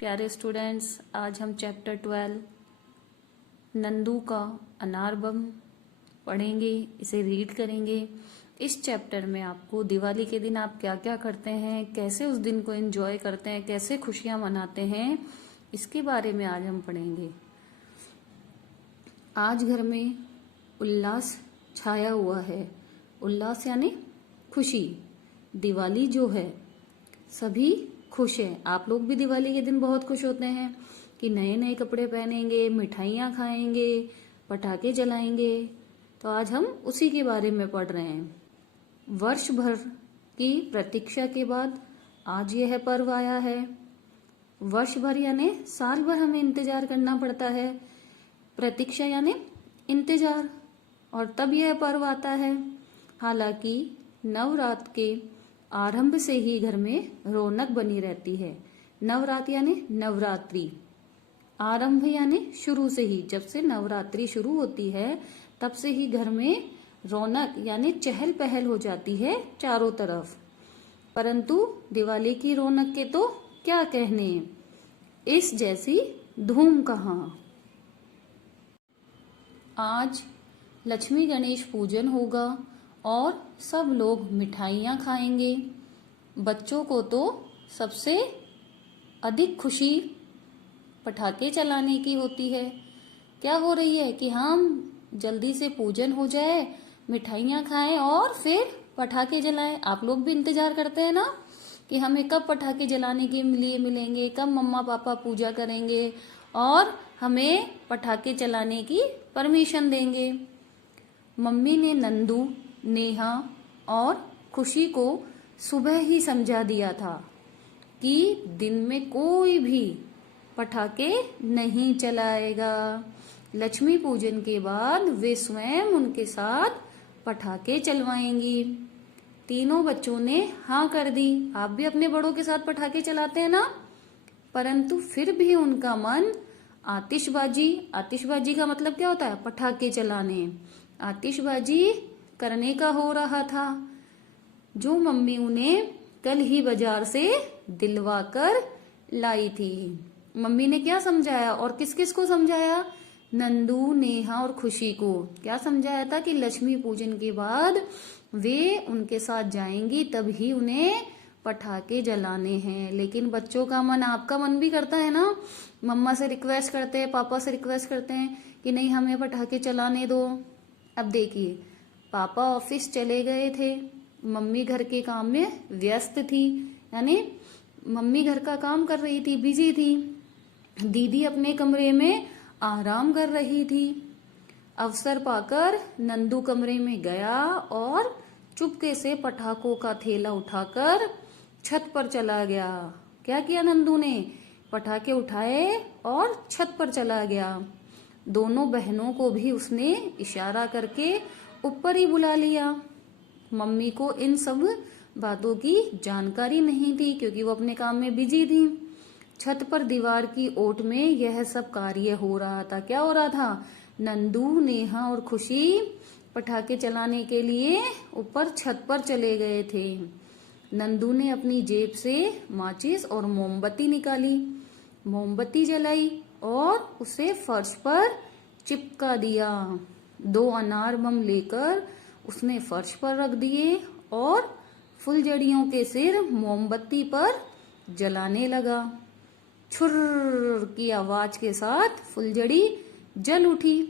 प्यारे स्टूडेंट्स, आज हम चैप्टर 12 नंदू का अनार बम पढ़ेंगे, इसे रीड करेंगे। इस चैप्टर में आपको दिवाली के दिन आप क्या क्या करते हैं, कैसे उस दिन को एंजॉय करते हैं, कैसे खुशियां मनाते हैं, इसके बारे में आज हम पढ़ेंगे। आज घर में उल्लास छाया हुआ है। उल्लास यानी खुशी। दिवाली जो है सभी खुश हैं। आप लोग भी दिवाली के दिन बहुत खुश होते हैं कि नए नए कपड़े पहनेंगे, मिठाइयाँ खाएंगे, पटाखे जलाएंगे। तो आज हम उसी के बारे में पढ़ रहे हैं। वर्ष भर की प्रतीक्षा के बाद आज यह पर्व आया है। वर्ष भर यानी साल भर हमें इंतजार करना पड़ता है। प्रतीक्षा यानी इंतजार, और तब यह पर्व आता है। हालांकि नवरात्र के आरंभ से ही घर में रौनक बनी रहती है। नवरात्र यानी नवरात्रि, आरंभ यानी शुरू से ही, जब से नवरात्रि शुरू होती है तब से ही घर में रौनक यानी चहल पहल हो जाती है चारों तरफ। परंतु दिवाली की रौनक के तो क्या कहने, इस जैसी धूम कहाँ। आज लक्ष्मी गणेश पूजन होगा और सब लोग मिठाइयाँ खाएंगे। बच्चों को तो सबसे अधिक खुशी पटाखे चलाने की होती है। क्या हो रही है कि हम जल्दी से पूजन हो जाए, मिठाइयाँ खाएं और फिर पटाखे जलाएं। आप लोग भी इंतजार करते हैं ना कि हमें कब पटाखे जलाने के लिए मिलेंगे, कब मम्मा पापा पूजा करेंगे और हमें पटाखे चलाने की परमिशन देंगे। मम्मी ने नंदू, नेहा और खुशी को सुबह ही समझा दिया था कि दिन में कोई भी पटाखे नहीं चलाएगा। लक्ष्मी पूजन के बाद वे स्वयं उनके साथ पटाखे चलवाएंगी। तीनों बच्चों ने हाँ कर दी। आप भी अपने बड़ों के साथ पटाखे चलाते हैं ना। परंतु फिर भी उनका मन आतिशबाजी का मतलब क्या होता है? पटाखे चलाने, आतिशबाजी करने का हो रहा था, जो मम्मी उन्हें कल ही बाजार से दिलवा कर लाई थी। मम्मी ने क्या समझाया और किस किस को समझाया? नंदू, नेहा और खुशी को क्या समझाया था कि लक्ष्मी पूजन के बाद वे उनके साथ जाएंगी, तभी उन्हें पटाखे जलाने हैं। लेकिन बच्चों का मन, आपका मन भी करता है ना, मम्मा से रिक्वेस्ट करते हैं, पापा से रिक्वेस्ट करते हैं कि नहीं हमें पटाखे चलाने दो। अब देखिए, पापा ऑफिस चले गए थे, मम्मी घर के काम में व्यस्त थी, यानी मम्मी घर का काम कर रही थी, बिजी थी। दीदी अपने कमरे में आराम कर रही थी। अवसर पाकर नंदू कमरे में गया और चुपके से पटाखों का थैला उठाकर छत पर चला गया। क्या किया नंदू ने? पटाखे उठाए और छत पर चला गया। दोनों बहनों को भी उसने इशारा करके ऊपर ही बुला लिया। मम्मी को इन सब बातों की जानकारी नहीं थी क्योंकि वो अपने काम में बिजी थी। छत पर दीवार की ओट में यह सब कार्य हो रहा था। क्या हो रहा था? नंदू, नेहा और खुशी पटाखे चलाने के लिए ऊपर छत पर चले गए थे। नंदू ने अपनी जेब से माचिस और मोमबत्ती निकाली, मोमबत्ती जलाई और उसे फर्श पर चिपका दिया। 2 अनार बम लेकर उसने फर्श पर रख दिए और फुलझड़ियों के सिर मोमबत्ती पर जलाने लगा। छुर्र की आवाज के साथ फुलझड़ी जल उठी।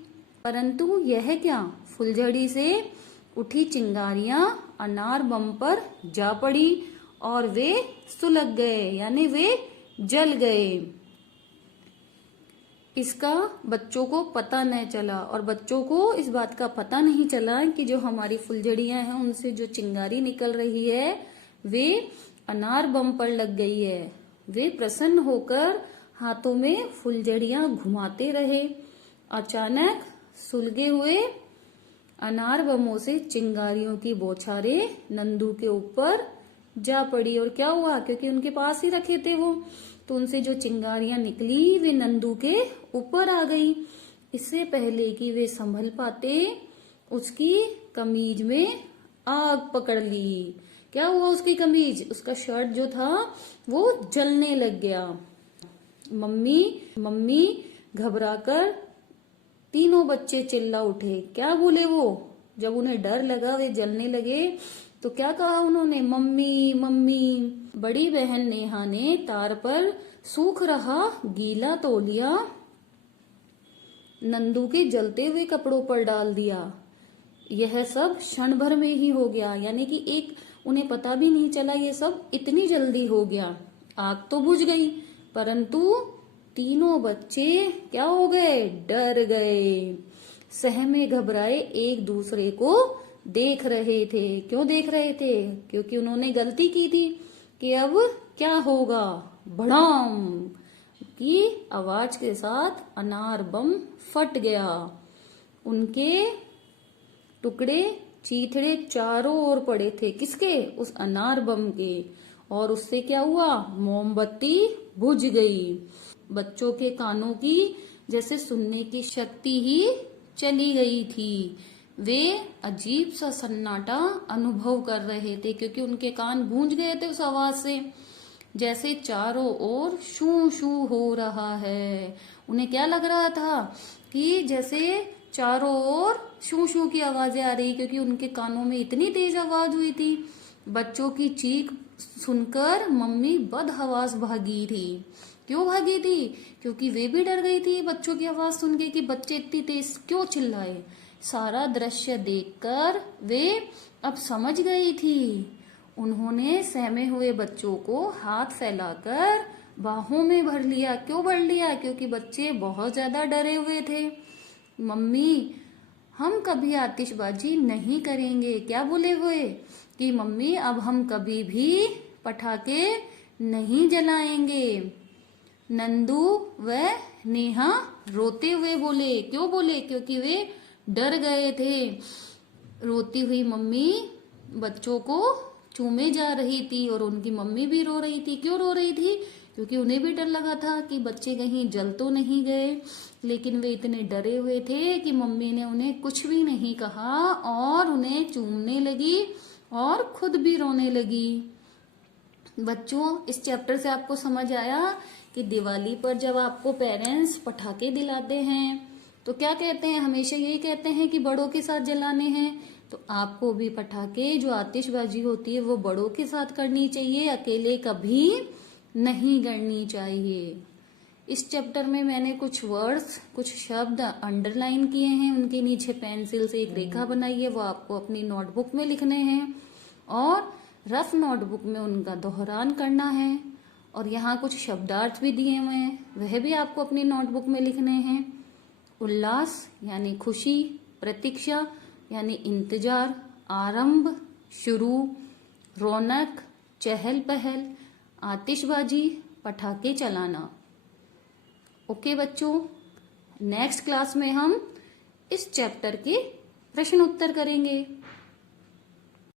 परंतु यह क्या, फुलझड़ी से उठी चिंगारियां अनार बम पर जा पड़ी और वे सुलग गए, यानी वे जल गए। इसका बच्चों को पता नहीं चला और बच्चों को इस बात का पता नहीं चला कि जो हमारी फुलझड़ियां हैं उनसे जो चिंगारी निकल रही है वे अनार बम पर लग गई है। वे प्रसन्न होकर हाथों में फुलझड़ियां घुमाते रहे। अचानक सुलगे हुए अनार बमों से चिंगारियों की बौछारें नंदू के ऊपर जा पड़ी। और क्या हुआ, क्योंकि उनके पास ही रखे थे वो, तो उनसे जो चिंगारियां निकली वे नंदू के ऊपर आ गई। इससे पहले कि वे संभल पाते उसकी कमीज में आग पकड़ ली। क्या हुआ उसकी कमीज, उसका शर्ट जो था वो जलने लग गया। मम्मी मम्मी घबराकर तीनों बच्चे चिल्ला उठे। क्या बोले वो? जब उन्हें डर लगा, वे जलने लगे, तो क्या कहा उन्होंने? Mummy mummy. बड़ी बहन नेहा ने तार पर सूख रहा गीला तौलिया नंदू के जलते हुए कपड़ों पर डाल दिया। यह सब क्षण भर में ही हो गया, यानी कि उन्हें पता भी नहीं चला, ये सब इतनी जल्दी हो गया। आग तो बुझ गई, परंतु तीनों बच्चे क्या हो गए? डर गए। सहमे घबराए एक दूसरे को देख रहे थे। क्यों देख रहे थे? क्योंकि उन्होंने गलती की थी कि अब क्या होगा। भड़ाम की आवाज के साथ अनार बम फट गया। उनके टुकड़े चीथड़े चारों ओर पड़े थे। किसके? उस अनार बम के। और उससे क्या हुआ? मोमबत्ती बुझ गई। बच्चों के कानों की जैसे सुनने की शक्ति ही चली गई थी। वे अजीब सा सन्नाटा अनुभव कर रहे थे, क्योंकि उनके कान गूंज गए थे उस आवाज से, जैसे चारों ओर शू शू हो रहा है। उन्हें क्या लग रहा था? कि जैसे चारों ओर शू शू की आवाजें आ रही, क्योंकि उनके कानों में इतनी तेज आवाज हुई थी। बच्चों की चीख सुनकर मम्मी बदहवास भागी थी। क्यों भागी थी? क्योंकि वे भी डर गई थी बच्चों की आवाज सुन के कि बच्चे इतनी तेज क्यों चिल्लाए। सारा दृश्य देखकर वे अब समझ गई थी। उन्होंने सहमे हुए बच्चों को हाथ फैलाकर बाहों में भर लिया। क्यों भर लिया? क्योंकि बच्चे बहुत ज्यादा डरे हुए थे। मम्मी हम कभी आतिशबाजी नहीं करेंगे। क्या बोले हुए? कि मम्मी अब हम कभी भी पटाखे नहीं जलाएंगे। नंदू व नेहा रोते हुए बोले। क्यों बोले? क्योंकि वे डर गए थे। रोती हुई मम्मी बच्चों को चूमे जा रही थी और उनकी मम्मी भी रो रही थी। क्यों रो रही थी? क्योंकि उन्हें भी डर लगा था कि बच्चे कहीं जल तो नहीं गए। लेकिन वे इतने डरे हुए थे कि मम्मी ने उन्हें कुछ भी नहीं कहा और उन्हें चूमने लगी और खुद भी रोने लगी। बच्चों, इस चैप्टर से आपको समझ आया कि दिवाली पर जब आपको पेरेंट्स पटाखे दिलाते हैं तो क्या कहते हैं? हमेशा यही कहते हैं कि बड़ों के साथ जलाने हैं। तो आपको भी पटाखे जो आतिशबाजी होती है वो बड़ों के साथ करनी चाहिए, अकेले कभी नहीं करनी चाहिए। इस चैप्टर में मैंने कुछ वर्ड्स, कुछ शब्द अंडरलाइन किए हैं, उनके नीचे पेंसिल से एक रेखा बनाई है, वो आपको अपनी नोटबुक में लिखने हैं और रफ नोटबुक में उनका दोहरान करना है। और यहाँ कुछ शब्दार्थ भी दिए हुए हैं, वह भी आपको अपनी नोटबुक में लिखने हैं। उल्लास यानी खुशी, प्रतीक्षा यानी इंतजार, आरंभ शुरू, रौनक चहल पहल, आतिशबाजी पटाखे चलाना। ओके बच्चों, नेक्स्ट क्लास में हम इस चैप्टर के प्रश्न उत्तर करेंगे।